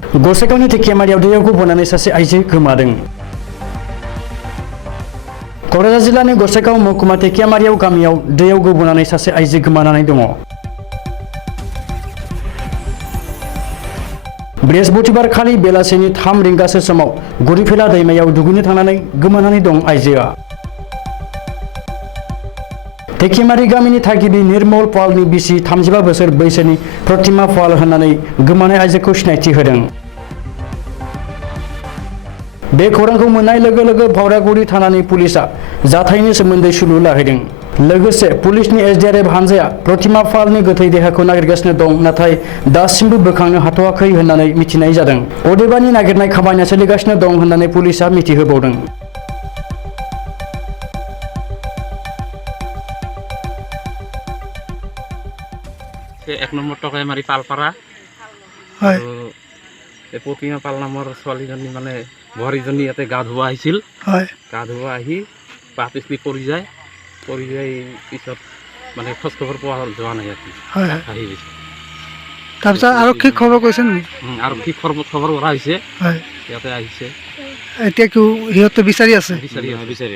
गसाइगावनि टेकियामारियाव दैयाव गब'नानै सासे आइजो गोमादों। क'क्राझार जिल्लानि गसाइगाव महकुमा टेकियामारियाव गामियाव दैयाव गब'नानै सासे आइजो गोमानानै दङ। बृहस्पतिबार खालि बेलासिनि 3 रिंगासो समाव गरिफेला दैमायाव दुगैनो थांनानै गोमानानै दं आइजोआ। टेकियामारि गामिनि थागिबि निर्मल पालनि बिसि 35 बोसोर बैसोनि प्रतिमा पाल होननानै गोमानाय आइजोखौ सिनायथि होदों। बे खौरांखौ मोननाय लोगो लोगो भावरागुरि थानानि पुलिसआ जाथायनि सोमोन्दै सुलु लाहैदों। लोगोसे पुलिसनि एसडिआरएफ हानजाया प्रतिमा पालनि गोथै देहाखौ नागिरगासिनो दं, नाथाय दासिमबो बोखांनो हाथ'वाखै होननानै मिथिनाय जादों। अदेबानि नागिरनाय खामानिया सोलिगासिनो दं होननानै पुलिसआ मिथिहोबावदों। एक নম্বৰ টকাইমাৰি পালপাৰা হয় প্ৰতিমা পাল নামৰ ছোৱালীজনী মানে বোৱাৰীজনী ইয়াতে গা ধুব আহিছিল। হয় গা ধুব আহি পা পিছলি পৰি যায় পিছত মানে খোজ খবৰ পোৱা যোৱা নাই ইয়াতে হয় আহি গৈছে। তাৰপিছত আৰক্ষীক খবৰ কৰিছে নেকি? আৰক্ষীক খবৰ কৰা হৈছে, হয় ইয়াতে আহিছে, এতিয়া কি সিহঁতে বিচাৰি আছে? বিচাৰি আছে।